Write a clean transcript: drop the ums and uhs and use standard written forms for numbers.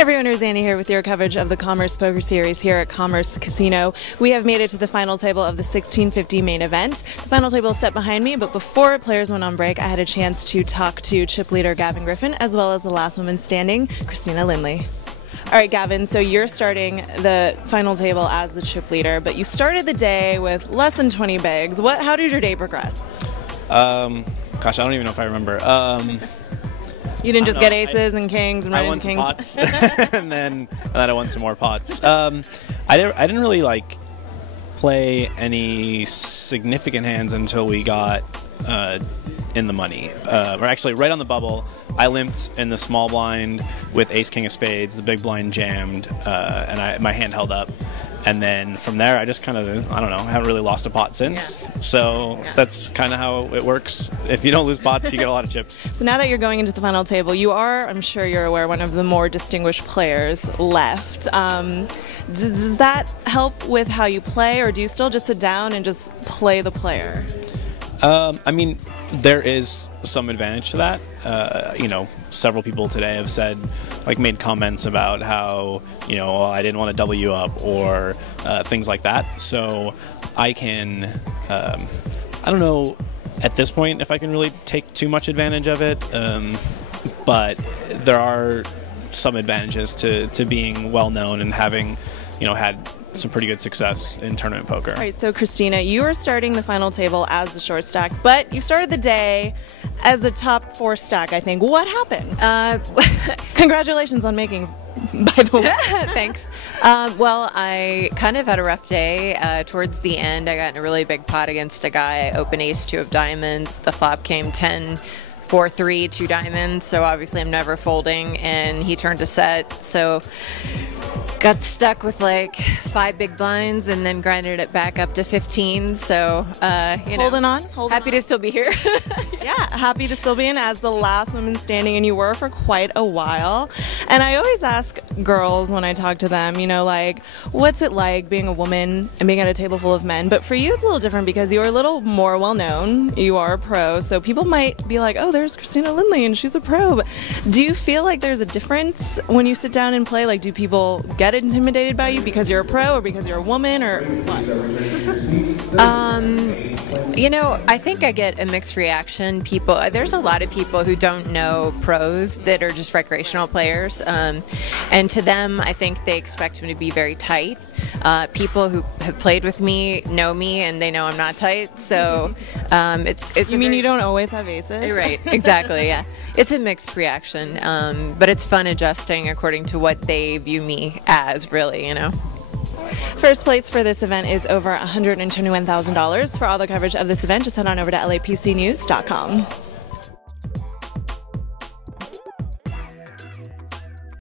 Hey everyone, Rossana here with your coverage of the Commerce Poker Series here at Commerce Casino. We have made it to the final table of the 1650 main event. The final table is set behind me, but before players went on break, I had a chance to talk to chip leader Gavin Griffin, as well as the last woman standing, Christina Lindley. All right, Gavin, so you're starting the final table as the chip leader, but you started the day with less than 20 bigs. How did your day progress? Gosh, I don't even know if I remember. You didn't just get aces and kings and I right won into some kings? pots, and then I won some more pots. I didn't really play any significant hands until we got in the money, or actually right on the bubble. I limped in the small blind with ace king of spades. The big blind jammed, and my hand held up. And then from there, I just kind of, I don't know, I haven't really lost a pot since. Yeah. So that's kind of how it works. If you don't lose pots, you get a lot of chips. So now that you're going into the final table, you are, I'm sure you're aware, one of the more distinguished players left. Does that help with how you play, or do you still just sit down and just play the player? I mean, there is some advantage to that. Several people today have said, made comments about how, I didn't want to double you up or things like that. So I can, I don't know at this point if I can really take too much advantage of it, but there are some advantages to being well known and having, had some pretty good success in tournament poker. All right, so Christina, you are starting the final table as the short stack, but you started the day as the top 4 stack, I think. What happened? Congratulations on making, by the way. Thanks. Well, I kind of had a rough day. Towards the end, I got in a really big pot against a guy, open ace 2 of diamonds. The flop came 10, 4, 3, 2 diamonds, so obviously I'm never folding, and he turned a set, so got stuck with 5 big blinds and then grinded it back up to 15. So, holding on. Happy to still be here. Yeah, happy to still be in as the last woman standing, and you were for quite a while. And I always ask girls when I talk to them, what's it like being a woman and being at a table full of men? But for you, it's a little different because you're a little more well known. You are a pro, so people might be like, oh, there's Christina Lindley and she's a pro. But do you feel like there's a difference when you sit down and play? Do people get intimidated by you because you're a pro or because you're a woman, or what? I think I get a mixed reaction. There's a lot of people who don't know pros that are just recreational players, and to them, I think they expect me to be very tight. People who have played with me know me, and they know I'm not tight. So it's. You mean you don't always have aces? Right. Exactly. Yeah. It's a mixed reaction, but it's fun adjusting according to what they view me as. Really, First place for this event is over $121,000. For all the coverage of this event, just head on over to lapcnews.com.